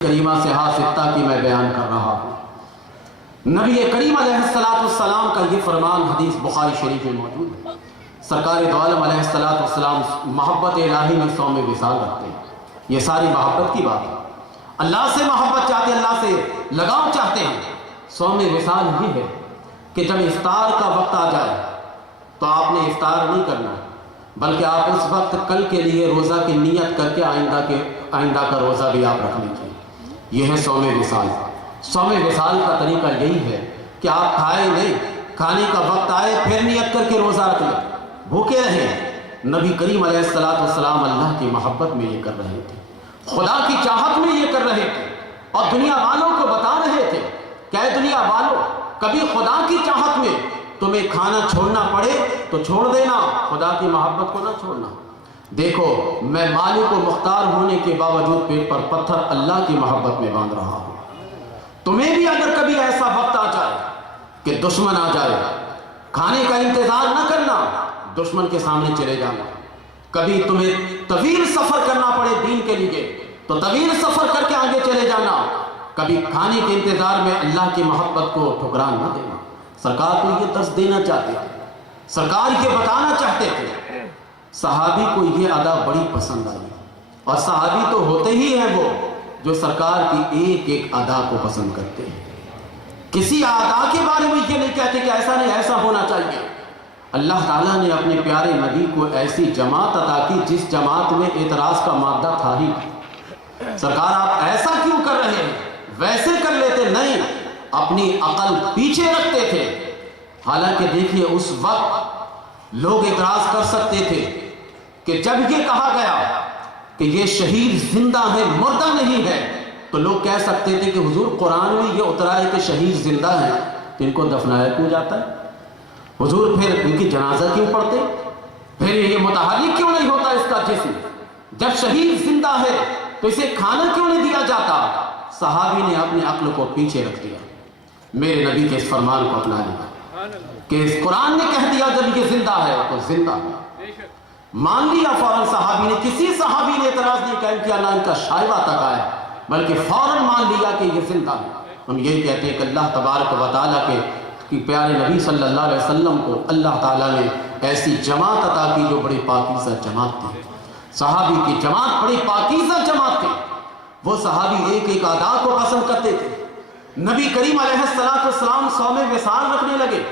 کریمہ سے حاصلتا کی میں بیان کر رہا ہوں۔ نبی کریم علیہ السلام کا یہ فرمان حدیث بخاری شریف میں موجود ہے۔ سرکار دو عالم علیہ السلام محبت الہی میں صوم وصال رکھتے ہیں۔ یہ ساری محبت کی بات ہے، اللہ سے محبت چاہتے ہیں، اللہ سے لگاؤ چاہتے ہیں۔ صوم وصال یہ ہے کہ جب افطار کا وقت آ جائے تو آپ نے افطار نہیں کرنا، بلکہ آپ اس وقت کل کے لیے روزہ کی نیت کر کے آئندہ کا روزہ بھی آپ رکھ لیجیے۔ یہ ہے صوم وصال۔ صوم وصال کا طریقہ یہی ہے کہ آپ کھائے نہیں، کھانے کا وقت آئے پھر نیت کر کے روزہ رکھ لیں، بھوکے رہیں۔ نبی کریم علیہ السلام اللہ کی محبت میں یہ کر رہے تھے، خدا کی چاہت میں یہ کر رہے تھے، اور دنیا والوں کو بتا رہے تھے کہ اے دنیا والوں، کبھی خدا کی چاہت میں تمہیں کھانا چھوڑنا پڑے تو چھوڑ دینا، خدا کی محبت کو نہ چھوڑنا۔ دیکھو، میں مالک و مختار ہونے کے باوجود پیٹ پر پتھر اللہ کی محبت میں باندھ رہا ہوں۔ تمہیں بھی اگر کبھی ایسا وقت آ جائے کہ دشمن آ جائے، کھانے کا انتظار نہ کرنا، دشمن کے سامنے چلے جانا۔ کبھی تمہیں طویل سفر کرنا پڑے دین کے لیے تو طویل سفر کر کے آگے چلے جانا۔ کبھی کھانے کے انتظار میں اللہ کی محبت کو ٹھکران نہ دینا۔ سرکار کو یہ درس دینا چاہتے تھے، سرکار یہ بتانا چاہتے تھے۔ صحابی کو یہ ادا بڑی پسند آئی، اور صحابی تو ہوتے ہی ہیں وہ جو سرکار کی ایک ایک ادا کو پسند کرتے ہیں۔ کسی ادا کے بارے میں یہ نہیں کہتے کہ ایسا نہیں، ایسا ہونا چاہیے۔ اللہ تعالیٰ نے اپنے پیارے نبی کو ایسی جماعت عطا کی جس جماعت میں اعتراض کا مادہ تھا ہی۔ سرکار آپ ایسا کیوں کر رہے ہیں، ویسے کر لیتے نہیں، اپنی عقل پیچھے رکھتے تھے۔ حالانکہ دیکھیے، اس وقت لوگ اعتراض کر سکتے تھے کہ جب یہ کہا گیا کہ یہ شہید زندہ ہے، مردہ نہیں ہے، تو لوگ کہہ سکتے تھے کہ حضور قرآن میں یہ اترا ہے کہ شہید زندہ ہیں تو ان کو دفنایا کیوں جاتا ہے؟ حضور پھر ان کی جنازہ کیوں پڑھتے؟ پھر یہ متحرک کیوں نہیں ہوتا اس کا جسم؟ جب شہید زندہ ہے تو اسے کھانا کیوں نہیں دیا جاتا؟ صحابی نے اپنی عقل کو پیچھے رکھ دیا، میرے نبی کے اس فرمان کو اپنا لیا کہ اس قرآن نے کہہ دیا جب یہ زندہ ہے تو زندہ ہے، مان لیا فوراً صحابی نے۔ کسی صحابی نے اعتراض نہیں قائم کیا، نہ ان کا شائبہ تک آیا، بلکہ فوراً مان لیا کہ یہ زندہ ہے۔ ہم یہی کہتے ہیں کہ اللہ تبارک و تعالیٰ کے پیارے نبی صلی اللہ علیہ وسلم کو اللہ تعالیٰ نے ایسی جماعت عطا کی جو بڑی پاکیزہ جماعت تھی۔ صحابی کی جماعت بڑی پاکیزہ جماعت تھی۔ وہ صحابی ایک ایک ادا کو پسند کرتے تھے۔ نبی کریم علیہ السلام صوم وصال رکھنے لگے،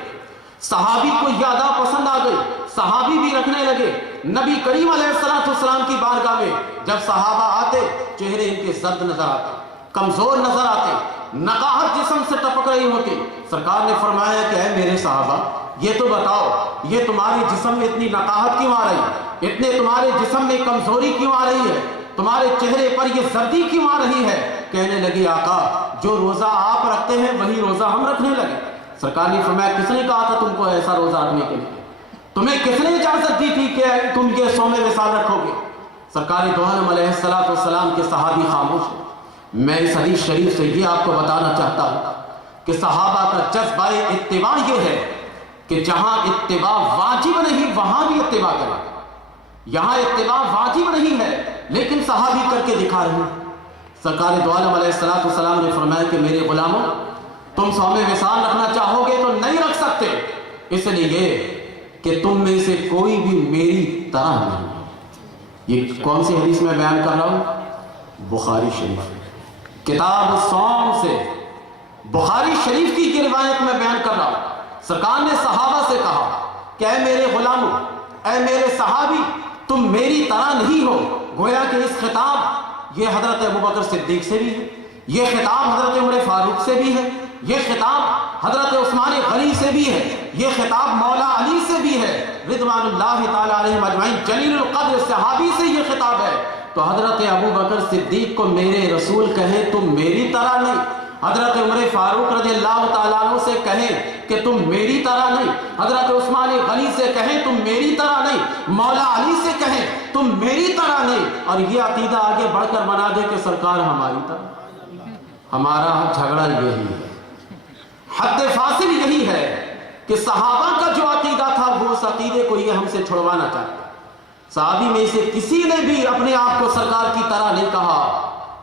صحابی کو یہ ادا پسند آ گئی، صحابی بھی رکھنے لگے۔ نبی کریم علیہ السلام کی بارگاہ میں جب صحابہ آتے، چہرے ان کے زرد نظر آتے، کمزور نظر آتے، نقاہت جسم سے ٹپک رہی ہوتی۔ سرکار نے فرمایا کہ اے میرے صحابہ، یہ تو بتاؤ، یہ تمہارے جسم میں اتنی نقاہت کیوں آ رہی ہے؟ اتنے تمہارے جسم میں کمزوری کیوں آ رہی ہے؟ تمہارے چہرے پر یہ زردی کیوں آ رہی ہے؟ کہنے لگے آقا، جو روزہ آپ رکھتے ہیں وہی روزہ ہم رکھنے لگے۔ سرکار نے فرمایا کس نے کہا تھا تم کو ایسا روزہ رکھنے کے لیے؟ تمہیں کس نے اجازت دی تھی کہ تم یہ صوم وصال رکھو گے؟ سرکار دو عالم علیہ السلام کے صحابی خاموش ہیں۔ میں اس حدیث شریف سے یہ آپ کو بتانا چاہتا ہوں کہ صحابہ کا جذبہ اتباع یہ ہے کہ جہاں اتباع واجب نہیں وہاں بھی اتباع کریں۔ یہاں اتباع واجب نہیں ہے لیکن صحابی کر کے دکھا رہے ہیں۔ سرکار دو عالم علیہ السلام نے فرمایا کہ میرے غلاموں، تم صوم وصال رکھنا چاہو گے تو نہیں رکھ سکتے، اس لیے کہ تم میں سے کوئی بھی میری طرح نہیں۔ یہ کون سی حدیث میں بیان کر رہا ہوں؟ بخاری شریف کتاب الصوم سے بخاری شریف کی یہ روایت میں بیان کر رہا ہوں۔ سرکار نے صحابہ سے کہا کہ اے میرے غلاموں، اے میرے صحابی، تم میری طرح نہیں ہو۔ گویا کہ اس خطاب یہ حضرت ابوبکر صدیق سے بھی ہے، یہ خطاب حضرت عمر فاروق سے بھی ہے، یہ خطاب حضرت عثمان غنی سے بھی ہے، یہ خطاب مولا علی سے بھی ہے رضوان اللہ تعالی علیہم اجمعین، جلیل القدر صحابی سے یہ خطاب ہے۔ تو حضرت ابوبکر صدیق کو میرے رسول کہیں تم میری طرح نہیں، حضرت عمر فاروق رضی اللہ تعالیٰ عنہ سے کہیں کہ تم میری طرح نہیں، حضرت عثمان غنی سے کہیں تم میری طرح نہیں، مولا علی سے کہیں تم میری طرح نہیں، اور یہ عقیدہ آگے بڑھ کر بنا دے کہ سرکار ہماری طرح۔ ہمارا جھگڑا یہی ہے، حد فاصل یہی ہے کہ صحابہ کا جو عقیدہ تھا وہ اس عقیدے کو یہ ہم سے چھڑوانا چاہتے۔ صحابی میں سے کسی نے بھی اپنے آپ کو سرکار کی طرح نہیں کہا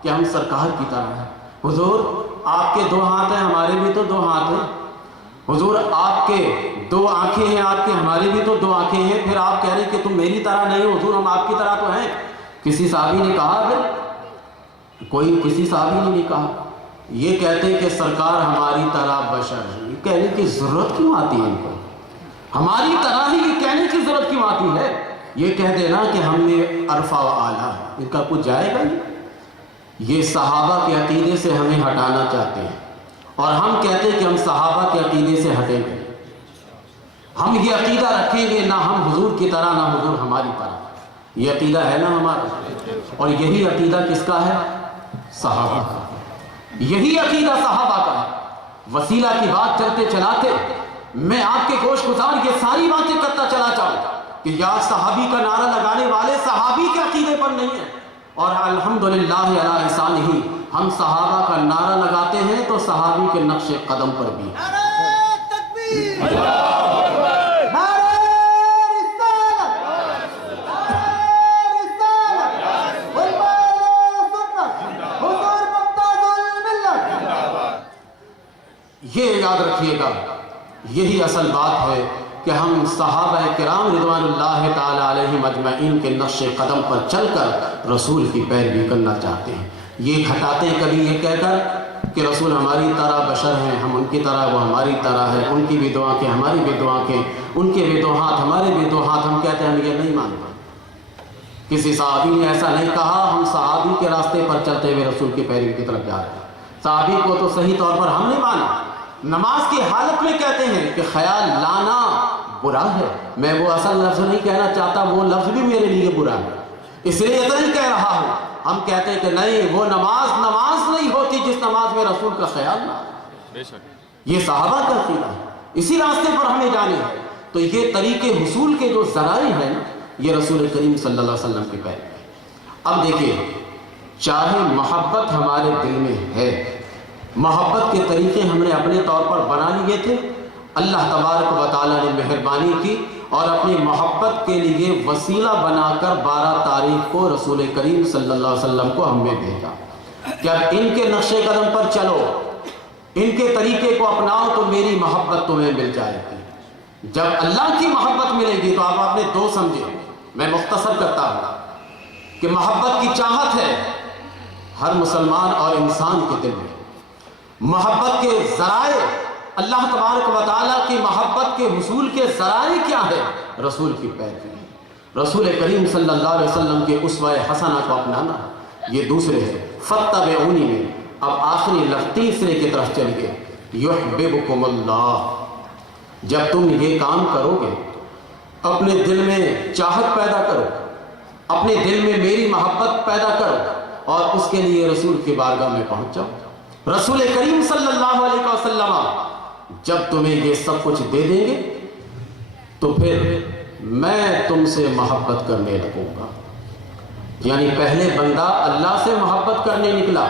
کہ ہم سرکار کی طرح ہیں۔ حضور آپ کے 2 ہاتھ ہیں، ہمارے بھی تو 2 ہاتھ ہیں۔ حضور آپ کے 2 آنکھیں ہیں، آپ کے ہمارے بھی تو 2 آنکھیں ہیں، پھر آپ کہہ رہے ہیں کہ تم میری طرح نہیں ہو۔ حضور ہم آپ کی طرح تو ہیں۔ کسی صحابی نے کہا پھر کوئی کسی صحابی نے نہیں کہا، یہ کہتے کہ سرکار ہماری طرح بشر ہے، یہ کہنے کی ضرورت کیوں آتی ہے ان کو؟ ہماری طرح ہی یہ کہنے کی ضرورت کیوں آتی ہے؟ یہ کہہ دینا کہ ہم نے عرفہ و اعلیٰ ہے، ان کا کچھ جائے گا نہیں۔ یہ صحابہ کے عقیدے سے ہمیں ہٹانا چاہتے ہیں، اور ہم کہتے ہیں کہ ہم صحابہ کے عقیدے سے ہٹیں گے، ہم یہ عقیدہ رکھیں گے نہ ہم حضور کی طرح نہ حضور ہماری طرح۔ یہ عقیدہ ہے نا ہمارا، اور یہی عقیدہ کس کا ہے؟ صحابہ کا۔ یہی عقیدہ صحابہ کا ہے۔ وسیلہ کی بات چلتے چلاتے میں آپ کے گوش گزار یہ ساری باتیں کرتا چلا جاؤں کہ یا صحابی کا نعرہ لگانے والے صحابی کے عقیدے پر نہیں ہیں، اور الحمدللہ علی احسانہ ہم صحابہ کا نعرہ لگاتے ہیں تو صحابی کے نقش قدم پر بھی۔ نعرہ تکبیر، یہ یاد رکھیے گا، یہی اصل بات ہے کہ ہم صحابہ کرام رضوان اللہ تعالی علیہم اجمعین کے نقش قدم پر چل کر رسول کی پیروی کرنا چاہتے ہیں۔ یہ کھٹاتے ہیں کبھی یہ کہہ کر کہ رسول ہماری طرح بشر ہیں، ہم ان کی طرح، وہ ہماری طرح ہے، ان کی بھی دو آنکھیں ہماری بھی دو آنکھیں، ان کے بھی 2 ہاتھ ہمارے بھی 2 ہاتھ۔ ہم کہتے ہیں ہم یہ نہیں مانتے۔ کسی صحابی نے ایسا نہیں کہا، ہم صحابی کے راستے پر چلتے ہوئے رسول کی پیروی کی طرف جا رہے ہیں۔ صحابی کو تو صحیح طور پر ہم نہیں مانا۔ نماز کی حالت میں کہتے ہیں کہ خیال لانا برا ہے، میں وہ اصل لفظ نہیں کہنا چاہتا، وہ لفظ بھی میرے لیے برا ہے، اس لیے اتنا ہی کہہ رہا ہوں۔ ہم کہتے ہیں کہ نہیں، وہ نماز نہیں ہوتی جس نماز میں رسول کا خیال نہ ہو۔ یہ صحابہ کا عقیدہ ہے، اسی راستے پر ہمیں جانے ہیں۔ تو یہ طریقے حصول کے جو ذرائع ہیں نا، یہ رسول کریم صلی اللہ علیہ وسلم کی پیروی۔ اب دیکھیں، چاہے محبت ہمارے دل میں ہے، محبت کے طریقے ہم نے اپنے طور پر بنا لیے تھے، اللہ تبارک و تعالیٰ نے مہربانی کی اور اپنی محبت کے لیے وسیلہ بنا کر 12 تاریخ کو رسول کریم صلی اللہ علیہ وسلم کو ہم نے بھیجا کہ اب ان کے نقش قدم پر چلو، ان کے طریقے کو اپناؤ تو میری محبت تمہیں مل جائے گی۔ جب اللہ کی محبت ملے گی تو آپ نے 2 سمجھے، میں مختصر کرتا ہوں کہ محبت کی چاہت ہے ہر مسلمان اور انسان کے دل میں۔ محبت کے ذرائع، اللہ تبارک و تعالیٰ کی محبت کے حصول کے ذرائع کیا ہے؟ رسول کی پیروی، رسول کریم صلی اللہ علیہ وسلم کے اسوہ حسنہ کو اپنانا، یہ دوسرے ہے۔ فاتبعونی میں اب آخری تیسرے کی طرف چلیے، یحببکم اللہ۔ جب تم یہ کام کرو گے، اپنے دل میں چاہت پیدا کرو، اپنے دل میں میری محبت پیدا کرو، اور اس کے لیے رسول کی بارگاہ میں پہنچ جاؤ۔ رسول کریم صلی اللہ علیہ وسلم جب تمہیں یہ سب کچھ دے دیں گے تو پھر میں تم سے محبت کرنے لگوں گا۔ یعنی پہلے بندہ اللہ سے محبت کرنے نکلا،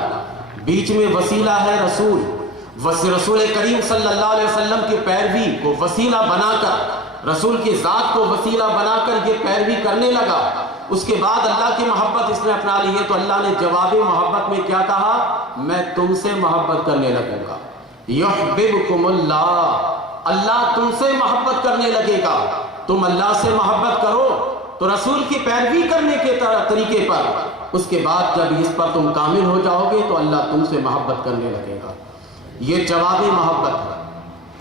بیچ میں وسیلہ ہے رسول کریم صلی اللہ علیہ وسلم کی پیروی کو وسیلہ بنا کر، رسول کی ذات کو وسیلہ بنا کر یہ پیروی کرنے لگا۔ اس کے بعد اللہ کی محبت اس نے اپنا لی ہے، تو اللہ نے جواب محبت میں کیا کہا؟ میں تم سے محبت کرنے لگوں گا۔ یحببکم اللہ، اللہ تم سے محبت کرنے لگے گا۔ تم اللہ سے محبت کرو تو رسول کی پیروی کرنے کے طریقے پر، اس کے بعد جب اس پر تم کامل ہو جاؤ گے تو اللہ تم سے محبت کرنے لگے گا۔ یہ جواب محبت ہے،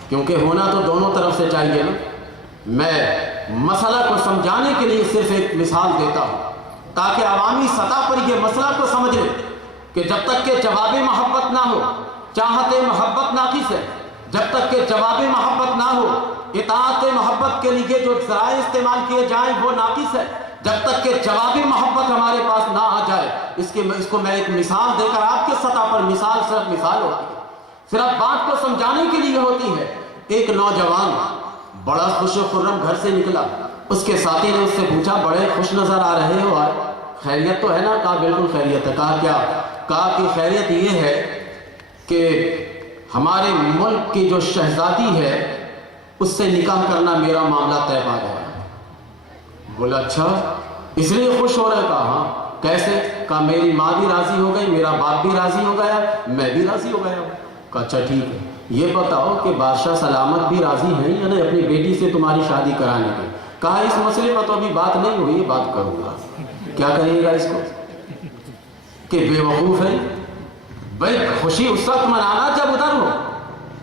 کیونکہ ہونا تو دونوں طرف سے چاہیے نا۔ میں مسئلہ کو سمجھانے کے لیے صرف ایک مثال دیتا ہوں تاکہ عوامی سطح پر یہ مسئلہ کو سمجھ لیں کہ جب تک کہ جواب محبت نہ ہو، چاہت محبت ناقص ہے۔ جب تک کہ جواب محبت نہ ہو، اطاعت محبت کے لیے جو ذرائع استعمال کیے جائیں وہ ناقص ہے۔ جب تک کہ جواب محبت ہمارے پاس نہ آ جائے، اس کو میں ایک مثال دے کر آپ کے سطح پر، مثال صرف مثال ہوتی ہے، صرف بات کو سمجھانے کے لیے ہوتی ہے۔ ایک نوجوان بڑا خوش و خرم گھر سے نکلا، اس کے ساتھی نے اس سے پوچھا بڑے خوش نظر آ رہے ہو آج، خیریت تو ہے نا؟ کہا بالکل خیریت ہے۔ کہا کیا؟ کہا کہ خیریت یہ ہے کہ ہمارے ملک کی جو شہزادی ہے اس سے نکاح کرنا میرا معاملہ طے پا گیا ہے۔ بولا اچھا، اس لیے خوش ہو رہے؟ کہا ہاں۔ کیسے؟ کہا میری ماں بھی راضی ہو گئی, میرا باپ بھی راضی ہو گیا, میں بھی راضی ہو گیا. کہا اچھا ٹھیک ہے, یہ بتاؤ کہ بادشاہ سلامت بھی راضی ہیں یا نہیں اپنی بیٹی سے تمہاری شادی کرانے کے؟ کہا اس مسئلے پر تو ابھی بات نہیں ہوئی, بات کروں گا. کیا کریے گا اس کو کہ بے وقوف ہے. بھائی خوشی اس وقت منانا جب ادھر ہو,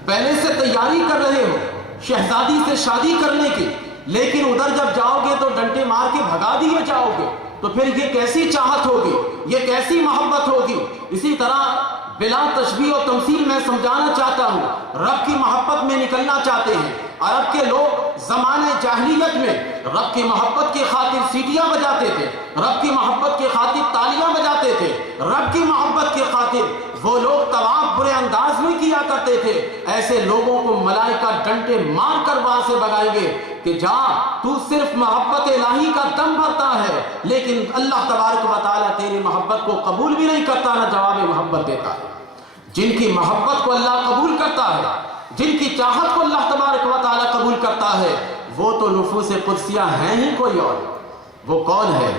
پہلے سے تیاری کر رہے ہو شہزادی سے شادی کرنے کی, لیکن ادھر جب جاؤ گے تو ڈنڈے مار کے بھگا دیے جاؤ گے, تو پھر یہ کیسی چاہت ہوگی, یہ کیسی محبت ہوگی. اسی طرح بلا تشبیہ و تمثیل میں سمجھانا چاہتا ہوں, رب کی محبت میں نکلنا چاہتے ہیں. عرب کے لوگ زمانے جاہلیت میں رب کی محبت کی خاطر سیٹیاں بجاتے تھے, رب کی محبت کی خاطر تالیاں بجاتے تھے, رب کی محبت کی خاطر وہ لوگ طواف برے انداز میں کیا کرتے تھے. ایسے لوگوں کو ملائکہ ڈنڈے مار کر وہاں سے بھگائیں گے کہ جا تو صرف محبت الہی کا دم بھرتا ہے, لیکن اللہ تبارک و تعالیٰ تیری محبت کو قبول بھی نہیں کرتا, نہ جواب محبت دیتا ہے. جن کی محبت کو اللہ قبول کرتا ہے, جن کی چاہت کو اللہ تبارک و تعالیٰ قبول کرتا ہے, وہ تو نفوس قدسیہ ہیں ہی کوئی اور. وہ کون ہے؟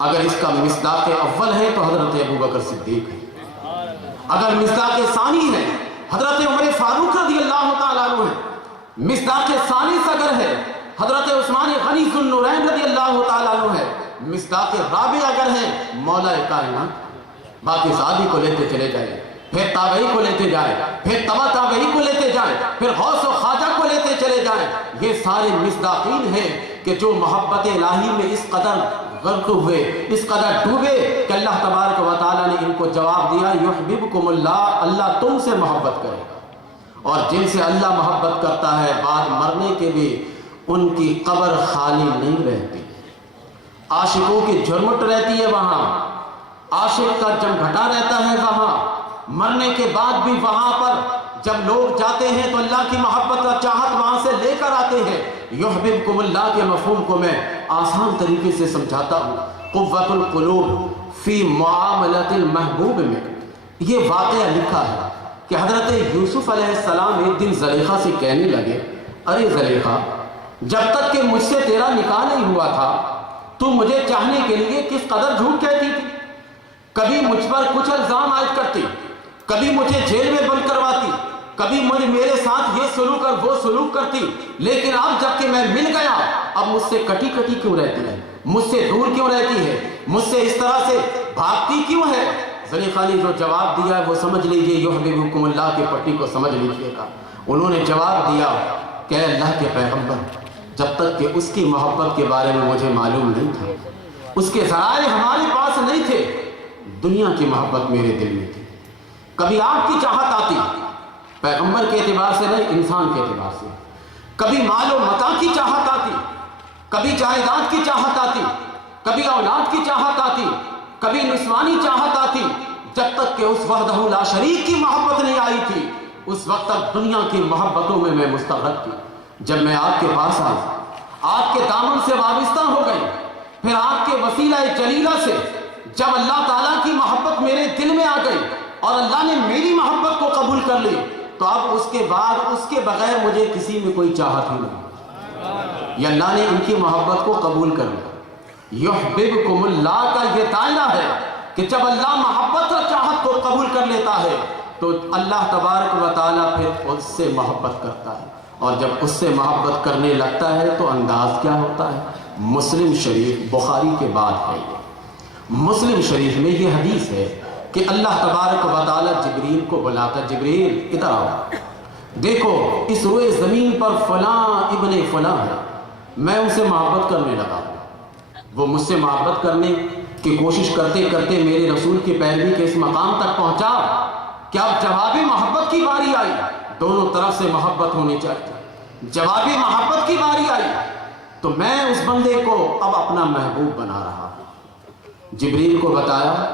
اگر اس کا مصداق اول ہے تو حضرت ابوبکر صدیق ہے, اگر مصداق ثانی ہے حضرت عمر فاروق رضی اللہ تعالیٰ عنہ ہے, مصداق ثالث اگر ہے حضرت عثمان غنی ذو النورین رضی اللہ تعالیٰ عنہ ہے, مصداق رابع اگر ہے مولا کائنات. باقی صحابی کو لیتے چلے جائیں, پھر تابعی کو لیتے جائیں, پھر تبع تابعی کو لیتے جائیں, پھر غوث و خواجہ کو لیتے چلے جائیں. یہ سارے مصداقین ہیں کہ جو محبت الہی میں اس قدر غرق ہوئے, اس قدر ڈوبے کہ اللہ تبارک و تعالیٰ نے ان کو جواب دیا یحببکم اللہ, اللہ تم سے محبت کرے گا. اور جن سے اللہ محبت کرتا ہے بعد مرنے کے بھی ان کی قبر خالی نہیں رہتی. عاشقوں کی جھرمٹ رہتی ہے وہاں, عاشق کا جمگھٹا رہتا ہے وہاں. مرنے کے بعد بھی وہاں پر جب لوگ جاتے ہیں تو اللہ کی محبت اور چاہت وہاں سے لے کر آتے ہیں. یحببکم اللہ کے مفہوم کو میں آسان طریقے سے سمجھاتا ہوں. قوت القلوب فی معاملت المحبوب میں یہ واقعہ لکھا ہے کہ حضرت یوسف علیہ السلام ایک دن زلیخا سے کہنے لگے, ارے زلیخا, جب تک کہ مجھ سے تیرا نکاح نہیں ہوا تھا تو مجھے چاہنے کے لیے کس قدر جھوٹ کہتی تھی. کبھی مجھ پر کچھ الزام عائد کرتی, کبھی مجھے جیل میں بند کرواتی, کبھی میرے ساتھ یہ سلوک اور وہ سلوک کرتی, لیکن اب جب کہ میں مل گیا اب مجھ سے کٹی کٹی کیوں رہتی ہے, مجھ سے دور کیوں رہتی ہے, مجھ سے اس طرح سے بھاگتی کیوں ہے. زلیخا نے جو جواب دیا ہے وہ سمجھ لیجئے, یحببکم اللہ کی پٹی کو سمجھ لیجئے گا. انہوں نے جواب دیا کہ اے اللہ کے پیغمبر, جب تک کہ اس کی محبت کے بارے میں مجھے معلوم نہیں تھا, اس کے ذرائع ہمارے پاس نہیں تھے, دنیا کی محبت میرے دل میں تھی. کبھی آپ کی چاہت آتی, پیغمبر کے اعتبار سے نہیں انسان کے اعتبار سے, کبھی مال و متاع کی چاہت آتی, کبھی جائیداد کی چاہت آتی, کبھی اولاد کی چاہت آتی, کبھی نسوانی چاہت آتی, جب تک کہ اس وحدہ لا شریک کی محبت نہیں آئی تھی اس وقت تک دنیا کی محبتوں میں مستغرق تھی. جب میں آپ کے پاس آیا, آپ کے دامن سے وابستہ ہو گئی, پھر آپ کے وسیلہ جلیلہ سے جب اللہ تعالیٰ کی محبت میرے دل میں آ گئی اور اللہ نے میری محبت کو قبول کر لی, تو اب اس کے بعد اس کے بغیر مجھے کسی میں کوئی چاہت ہی نہیں. یہ اللہ نے ان کی محبت کو قبول کر لیا. یحببکم اللہ کا یہ دائرہ ہے کہ جب اللہ محبت اور چاہت کو قبول کر لیتا ہے تو اللہ تبارک و تعالیٰ پھر اس سے محبت کرتا ہے, اور جب اس سے محبت کرنے لگتا ہے تو انداز کیا ہوتا ہے. مسلم شریف بخاری کے بعد ہے, مسلم شریف میں یہ حدیث ہے کہ اللہ تبارک و تعالیٰ جبریل کو بلاتا, جبریل ادھر آؤ, دیکھو اس روئے زمین پر فلاں ابن فلاں ہے, میں ان سے محبت کرنے لگا. وہ مجھ سے محبت کرنے کی کوشش کرتے کرتے میرے رسول کی پیروی کے اس مقام تک پہنچا کہ اب جواب محبت کی باری آئی. دونوں طرف سے محبت ہونی چاہیے. جواب محبت کی باری آئی تو میں اس بندے کو اب اپنا محبوب بنا رہا. جبریل کو بتایا